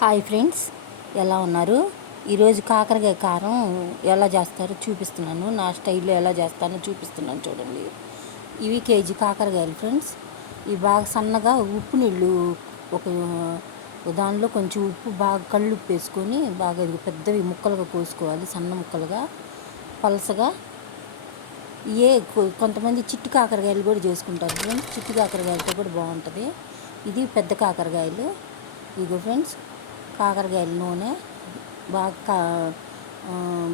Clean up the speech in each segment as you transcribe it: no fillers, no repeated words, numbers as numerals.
Hi friends, ఎలా ఉన్నారు? ఈరోజు కాకరకాయ కారం ఎలా చేస్తారో చూపిస్తున్నాను. నా స్టైల్లో ఎలా చేస్తానో చూపిస్తున్నాను, చూడండి. ఇవి కేజీ కాకరకాయలు ఫ్రెండ్స్. ఇవి బాగా సన్నగా ఉప్పు నీళ్ళు ఒక దానిలో కొంచెం ఉప్పు బాగా కళ్ళు ఉప్పు వేసుకొని బాగా పెద్దవి ముక్కలుగా కోసుకోవాలి, సన్న ముక్కలుగా పలసగా. కొంతమంది చిట్టి కాకరకాయలు కూడా చేసుకుంటారు ఫ్రెండ్స్. చిట్టి కాకరకాయలతో కూడా బాగుంటుంది. ఇది పెద్ద కాకరకాయలు. ఇదిగో ఫ్రెండ్స్, కాకరకాయల నూనె బాగా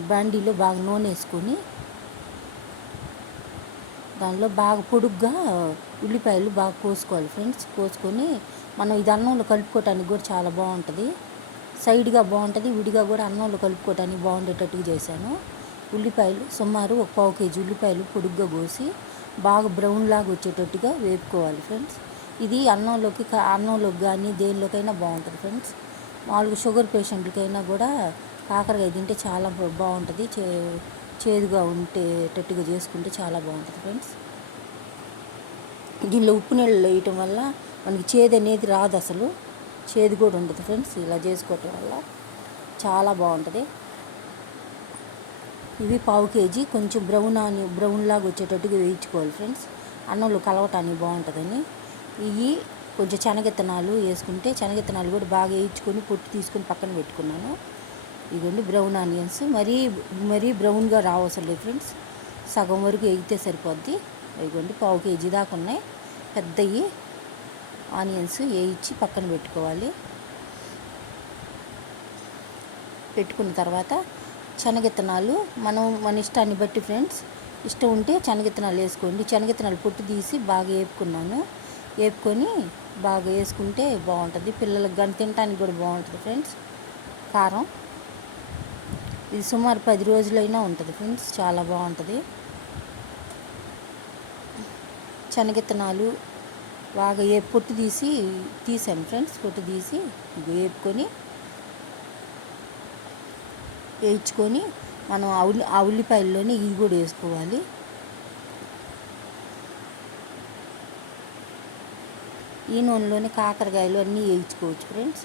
బండిలో బాగా నూనె వేసుకొని దానిలో బాగా పొడుగ్గా ఉల్లిపాయలు బాగా కోసుకోవాలి ఫ్రెండ్స్. కోసుకొని మనం ఇది అన్నంలో కలుపుకోవటానికి కూడా చాలా బాగుంటుంది. సైడ్గా బాగుంటుంది, విడిగా కూడా అన్నంలో కలుపుకోవటానికి బాగుండేటట్టుగా చేశాను. ఉల్లిపాయలు సుమారు ఒక 1/4 కేజీ ఉల్లిపాయలు పొడుగ్గా కోసి బాగా బ్రౌన్ లాగా వచ్చేటట్టుగా వేపుకోవాలి ఫ్రెండ్స్. ఇది అన్నంలోకి కానీ దేనిలోకైనా బాగుంటుంది ఫ్రెండ్స్. మామూలుగా షుగర్ పేషెంట్లకైనా కూడా కాకరకాయ తింటే చాలా బాగుంటుంది. చేదుగా ఉండేటట్టుగా చేసుకుంటే చాలా బాగుంటుంది ఫ్రెండ్స్. దీనిలో ఉప్పు నీళ్ళు వేయటం వల్ల మనకి చేదు అనేది రాదు, అసలు చేదు కూడా ఉండదు ఫ్రెండ్స్. ఇలా చేసుకోవటం వల్ల చాలా బాగుంటుంది. ఇవి 1/4 కేజీ కొంచెం బ్రౌన్ లాగా వచ్చేటట్టుగా వేయించుకోవాలి ఫ్రెండ్స్, అన్నంలో కలవటానికి బాగుంటుందని. ఇవి కొంచెం శనగిత్తనాలు వేసుకుంటే శనగిత్తనాలు కూడా బాగా వేయించుకొని పొట్టు తీసుకొని పక్కన పెట్టుకున్నాను. ఇదిగోండి బ్రౌన్ ఆనియన్స్. మరీ బ్రౌన్గా రావసరం లేదు ఫ్రెండ్స్, సగం వరకు వేగితే సరిపోద్ది. ఇదిగోండి 1/4 కేజీ దాకా ఉన్నాయి పెద్దవి ఆనియన్స్. వేయించి పక్కన పెట్టుకోవాలి. పెట్టుకున్న తర్వాత శనగిత్తనాలు మన ఇష్టాన్ని బట్టి ఫ్రెండ్స్, ఇష్టం ఉంటే శనగిత్తనాలు వేసుకోండి. శనగిత్తనాలు పొట్టు తీసి బాగా వేపుకున్నాను. వేపుకొని బాగా వేసుకుంటే బాగుంటుంది. పిల్లలకు కానీ తినడానికి కూడా బాగుంటుంది ఫ్రెండ్స్. కారం ఇది సుమారు 10 రోజులైనా ఉంటుంది ఫ్రెండ్స్, చాలా బాగుంటుంది. శనగిత్తనాలు బాగా పొట్టు తీసాను ఫ్రెండ్స్. పొట్టు తీసి వేపుకొని వేయించుకొని మనం ఆ ఉల్లిపాయల్లోనే ఇవి కూడా వేసుకోవాలి. ఈ నూనెలోనే కాకరకాయలు అన్నీ వేయించుకోవచ్చు ఫ్రెండ్స్.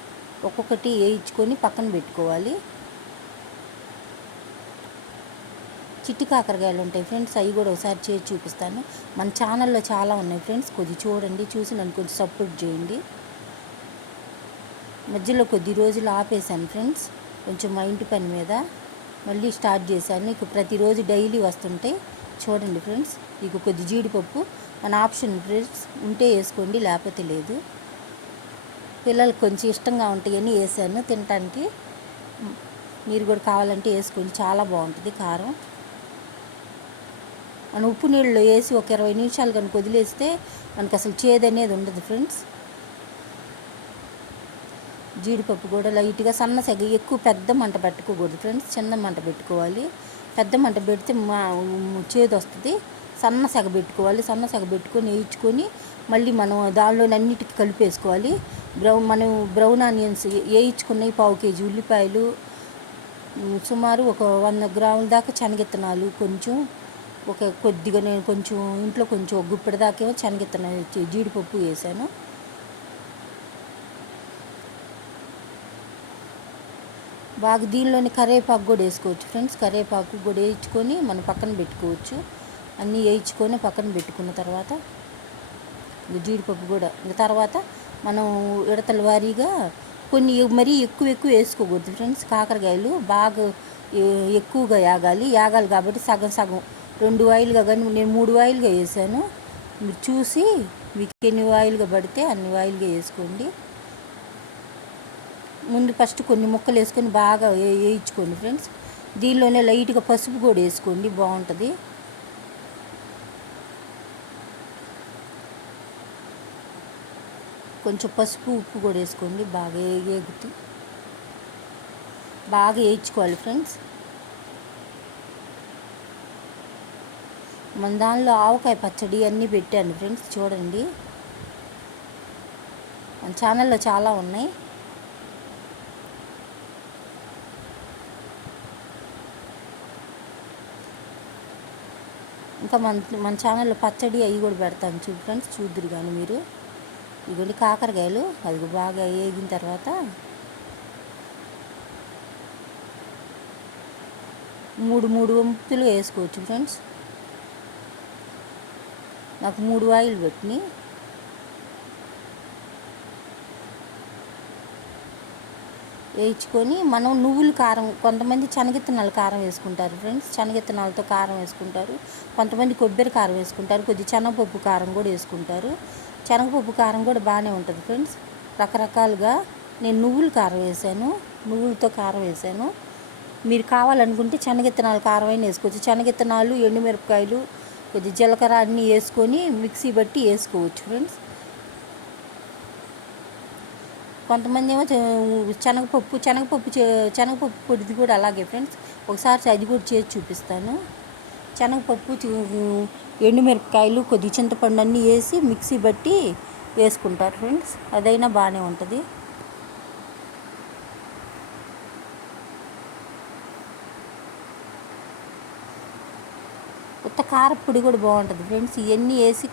ఒక్కొక్కటి వేయించుకొని పక్కన పెట్టుకోవాలి. చిట్టి కాకరకాయలు ఉంటాయి ఫ్రెండ్స్, అవి కూడా ఒకసారి చేసి చూపిస్తాను. మన ఛానల్లో చాలా ఉన్నాయి ఫ్రెండ్స్, కొద్దిగా చూడండి, చూసి నన్ను కొంచెం సపోర్ట్ చేయండి. మధ్యలో కొద్ది రోజులు ఆపేశాను ఫ్రెండ్స్, కొంచెం మా ఇంటి పని మీద. మళ్ళీ స్టార్ట్ చేశాను. ఇక ప్రతిరోజు డైలీ వస్తుంటాయి. చూడండి ఫ్రెండ్స్, ఇక కొద్ది జీడిపప్పు మన ఆప్షన్ ఫ్రెండ్స్, ఉంటే వేసుకోండి, లేకపోతే లేదు. పిల్లలకు కొంచెం ఇష్టంగా ఉంటాయని వేసాను తినటానికి. మీరు కూడా కావాలంటే వేసుకోండి, చాలా బాగుంటుంది కారం. మనం ఉప్పు నీళ్ళలో వేసి ఒక 20 నిమిషాలు కనుక వదిలేస్తే మనకు అసలు చేదు అనేది ఉండదు ఫ్రెండ్స్. జీడిపప్పు కూడా లైట్గా సన్న సెగ, ఎక్కువ పెద్ద మంట పెట్టుకోకూడదు ఫ్రెండ్స్, చిన్న మంట పెట్టుకోవాలి. పెద్ద మంట పెడితే చేదు వస్తుంది. సన్న సెగ పెట్టుకోవాలి. సన్న సెగ పెట్టుకొని వేయించుకొని మళ్ళీ మనం దానిలోని అన్నిటికీ కలిపేసుకోవాలి. మనం బ్రౌన్ ఆనియన్స్ వేయించుకున్నవి 1/4 కేజీ ఉల్లిపాయలు, సుమారు ఒక 100 గ్రాముల దాకా శనగిత్తనాలు, కొంచెం కొద్దిగా నేను కొంచెం ఇంట్లో కొంచెం గుప్పెడి దాకేమో శనగిత్తనాలు జీడిపప్పు వేసాను. బాగా దీనిలోని కరివేపాకు కూడా వేసుకోవచ్చు ఫ్రెండ్స్. కరివేపాకు కూడా వేయించుకొని మనం పక్కన పెట్టుకోవచ్చు. అన్నీ వేయించుకొని పక్కన పెట్టుకున్న తర్వాత జీడిపప్పు కూడా తర్వాత మనం విడతల వారీగా కొన్ని మరీ ఎక్కువ వేసుకోకూడదు ఫ్రెండ్స్. కాకరకాయలు బాగా ఎక్కువగా యాగాలి కాబట్టి సగం సగం 2 వాయిలుగా, కానీ నేను 3 వాయిలుగా వేసాను. మీరు చూసి మీకు ఎన్ని వాయిలుగా పడితే అన్ని వాయిలుగా వేసుకోండి. ముందు ఫస్ట్ కొన్ని ముక్కలు వేసుకొని బాగా వేయించుకోండి ఫ్రెండ్స్. దీనిలోనే లైట్గా పసుపు కూడా వేసుకోండి, బాగుంటుంది. కొంచెం పసుపు ఉప్పు కూడా వేసుకోండి. బాగా బాగా వేయించుకోవాలి ఫ్రెండ్స్. మన దానిలో ఆవకాయ పచ్చడి అన్నీ పెట్టాను ఫ్రెండ్స్, చూడండి. మన ఛానల్లో చాలా ఉన్నాయి. ఇంకా మన ఛానల్లో పచ్చడి అవి కూడా పెడతాను ఫ్రెండ్స్, చూద్దురు కానీ మీరు. ఇదిగోండి కాకరకాయలు, అది బాగా వేగిన తర్వాత మూడు వంతులు వేసుకోవచ్చు ఫ్రెండ్స్. నాకు 3 ఆయిల్ పెట్టినాయి. వేయించుకొని మనం నువ్వులు కారం, కొంతమంది శనగిత్తనాలు కారం వేసుకుంటారు ఫ్రెండ్స్, శనగిత్తనాలతో కారం వేసుకుంటారు. కొంతమంది కొబ్బరి కారం వేసుకుంటారు, కొద్దిగా శనగపప్పు కారం కూడా వేసుకుంటారు. శనగపప్పు కారం కూడా బాగానే ఉంటుంది ఫ్రెండ్స్. రకరకాలుగా నేను నువ్వుల కారం వేసాను, నువ్వులతో కారం వేసాను. మీరు కావాలనుకుంటే శనగిత్తనాలు కారం అయినా వేసుకోవచ్చు. శనగిత్తనాలు, ఎండుమిరపకాయలు, కొద్దిగా జీలకర్ర అన్నీ వేసుకొని మిక్సీ బట్టి వేసుకోవచ్చు ఫ్రెండ్స్. కొంతమంది ఏమో శనగపప్పు పొడిది కూడా అలాగే ఫ్రెండ్స్. ఒకసారి అది కూడా చేసి చూపిస్తాను. శనగపప్పు, ఎండుమిరపకాయలు, కొద్ది చింతపండు అన్నీ వేసి మిక్సీ బట్టి వేసుకుంటారు ఫ్రెండ్స్. అదైనా బాగానే ఉంటుంది. ఉత్త కారపొడి కూడా బాగుంటుంది ఫ్రెండ్స్. ఇవన్నీ వేసి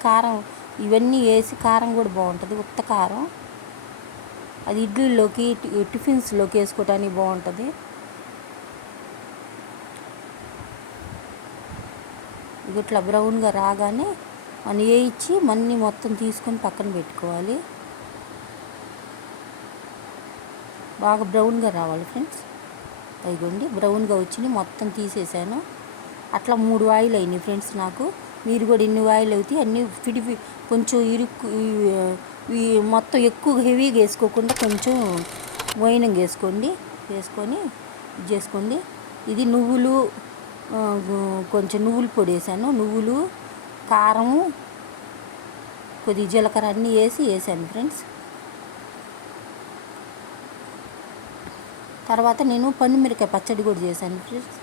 కారం కూడా బాగుంటుంది. ఉత్త కారం అది ఇడ్లీలోకి, టిఫిన్స్లోకి వేసుకోవడానికి బాగుంటుంది. ఇట్లా బ్రౌన్గా రాగానే మనం వేయించి మొత్తం తీసుకొని పక్కన పెట్టుకోవాలి. బాగా బ్రౌన్గా రావాలి ఫ్రెండ్స్. అదిగోండి బ్రౌన్గా వచ్చినాయి, మొత్తం తీసేసాను. అట్లా 3 ఆయిల్ అయినాయి ఫ్రెండ్స్ నాకు. మీరు కూడా ఇన్ని ఆయిల్ అవుతాయి అన్నీ కొంచెం ఇరుక్కు, మొత్తం ఎక్కువ హెవీగా వేసుకోకుండా కొంచెం వైనంగా వేసుకొని ఇది చేసుకోండి. ఇది నువ్వులు, కొంచెం నువ్వుల పొడి వేసాను, నువ్వులు, కారము, కొద్దిగా జీలకర్ర అన్నీ వేసాను ఫ్రెండ్స్. తర్వాత నేను పండుమిరకాయ పచ్చడి కూడా చేశాను ఫ్రెండ్స్.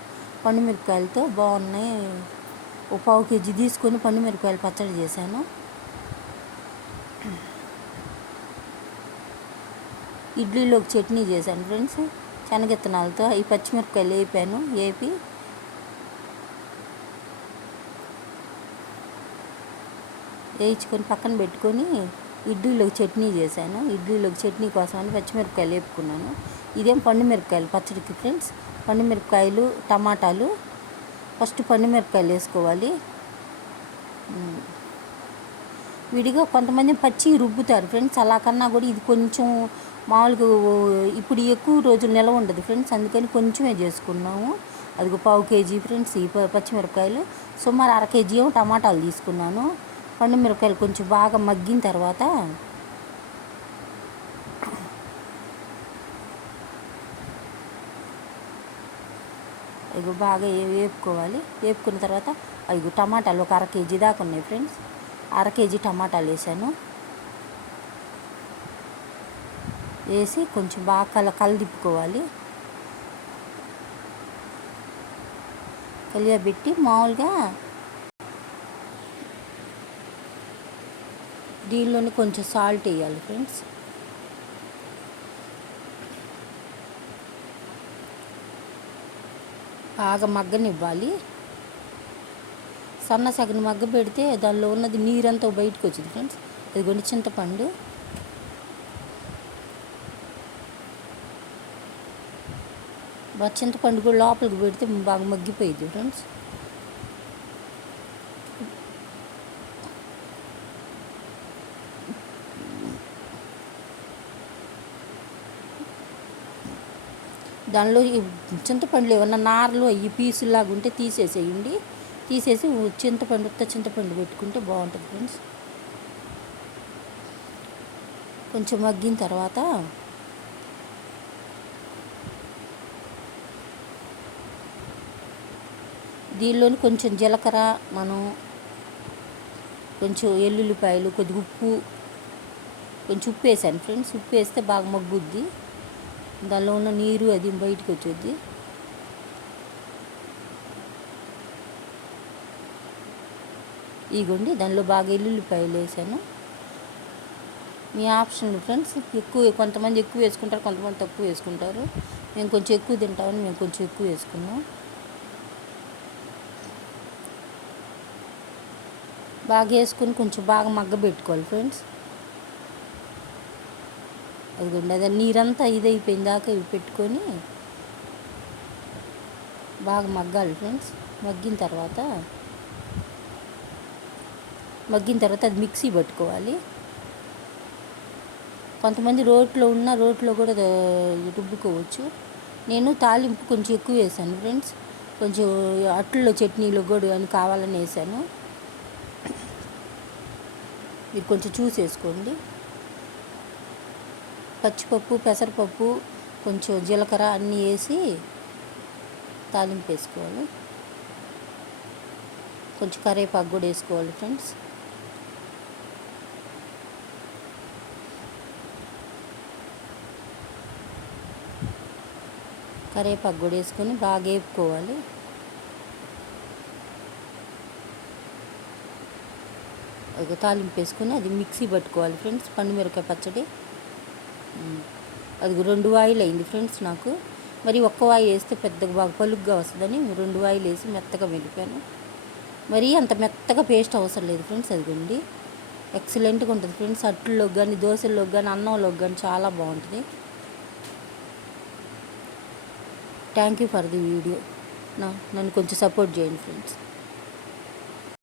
పండుమిరపకాయలతో బాగున్నాయి. ఒక 1/4 కేజీ తీసుకొని పండుమిరపకాయలు పచ్చడి చేశాను. ఇడ్లీలోకి చట్నీ చేశాను ఫ్రెండ్స్, శనగిత్తనాలతో. ఈ పచ్చిమిరపకాయలు వేయించుకొని పక్కన పెట్టుకొని ఇడ్లీలోకి చట్నీ చేశాను. ఇడ్లీలోకి చట్నీ కోసం అని పచ్చిమిరపకాయలు వేపుకున్నాను. ఇదేం పండుమిరపకాయలు పచ్చడికి ఫ్రెండ్స్. పండుమిరపకాయలు, టమాటాలు. ఫస్ట్ పండుమిరపకాయలు వేసుకోవాలి విడిగా. కొంతమంది పచ్చి రుబ్బుతారు ఫ్రెండ్స్. అలా కన్నా కూడా ఇది కొంచెం మామూలుగా ఇప్పుడు ఎక్కువ రోజులు నిలవ ఉండదు ఫ్రెండ్స్, అందుకని కొంచెమే చేసుకున్నాము. అది 1/4 కేజీ ఫ్రెండ్స్ ఈ పచ్చిమిరపకాయలు. సుమారు 1/2 కేజీ ఏమో టమాటాలు తీసుకున్నాను. పండుమిరపకాయలు కొంచెం బాగా మగ్గిన తర్వాత ఇగో బాగా వేపుకోవాలి. వేపుకున్న తర్వాత అవి టమాటాలు ఒక 1/2 కేజీ దాకా ఉన్నాయి ఫ్రెండ్స్. 1/2 కేజీ టమాటాలు వేసాను. వేసి కొంచెం బాగా కలదిప్పుకోవాలి. కలియబెట్టి మామూలుగా దీనిలోనే కొంచెం సాల్ట్ వేయాలి ఫ్రెండ్స్. బాగా మగ్గనివ్వాలి. సగం మగ్గ పెడితే దానిలో ఉన్నది నీరంతా బయటకు వచ్చింది ఫ్రెండ్స్. అది చింతపండు. చింతపండు కూడా లోపలికి పెడితే బాగా మగ్గిపోయింది ఫ్రెండ్స్. దానిలో చింతపండులో ఏమన్నా నారలు అవి పీసులాగా ఉంటే తీసేసేయండి. తీసేసి ఉత్త చింతపండు పెట్టుకుంటే బాగుంటుంది ఫ్రెండ్స్. కొంచెం మగ్గిన తర్వాత దీనిలోని కొంచెం జీలకర్ర, మనం కొంచెం ఎల్లుల్లిపాయలు, కొద్దిగా కొంచెం ఉప్పు వేసాను ఫ్రెండ్స్. ఉప్పు వేస్తే బాగా మగ్గుద్ది, దానిలో ఉన్న నీరు అది బయటకు వచ్చేది. ఇగోండి దానిలో బాగా ఎల్లుల్లిపాయలు వేసాను. మీ ఆప్షన్ ఫ్రెండ్స్. కొంతమంది ఎక్కువ వేసుకుంటారు, కొంతమంది తక్కువ వేసుకుంటారు. మేము కొంచెం ఎక్కువ తింటామని మేము కొంచెం ఎక్కువ వేసుకున్నాం. బాగా వేసుకొని కొంచెం బాగా మగ్గబెట్టుకోవాలి ఫ్రెండ్స్. అదిగోండి అది నీరంతా ఇదైపోయిన దాకా ఇవి పెట్టుకొని బాగా మగ్గాలి ఫ్రెండ్స్. మగ్గిన తర్వాత అది మిక్సీ పట్టుకోవాలి. కొంతమంది రోట్లో కూడా రుబ్బుకోవచ్చు. నేను తాలింపు కొంచెం ఎక్కువ వేసాను ఫ్రెండ్స్. కొంచెం అట్లలో చట్నీలో కూడా అని కావాలని వేసాను. మీరు కొంచెం చూసి వేసుకోండి. పచ్చిపప్పు, పెసరపప్పు, కొంచెం జీలకర్ర అన్నీ వేసి తాలింపు వేసుకోవాలి. కొంచెం కరివేపాకు కూడా వేసుకోవాలి ఫ్రెండ్స్. కరివేపాకు కూడా వేసుకొని బాగా వేపుకోవాలి. ఒక తాలింపు వేసుకొని అది మిక్సీ పట్టుకోవాలి ఫ్రెండ్స్. పండుమిరపకాయ పచ్చడి అది 2 వాయిలు అయింది ఫ్రెండ్స్ నాకు. మరి ఒక్క వాయి వేస్తే పెద్దగా బాగా పలుగ్గా వస్తుందని 2 వాయిలు వేసి మెత్తగా మెలిపాను. మరి అంత మెత్తగా పేస్ట్ అవసరం లేదు ఫ్రెండ్స్. అదిగోండి ఎక్సలెంట్గా ఉంటుంది ఫ్రెండ్స్. అట్లలోకి కానీ, దోశల్లోకి కానీ, అన్నంలోకి కానీ చాలా బాగుంటుంది. Thank you for the video. నన్ను కొంచెం సపోర్ట్ చేయండి ఫ్రెండ్స్.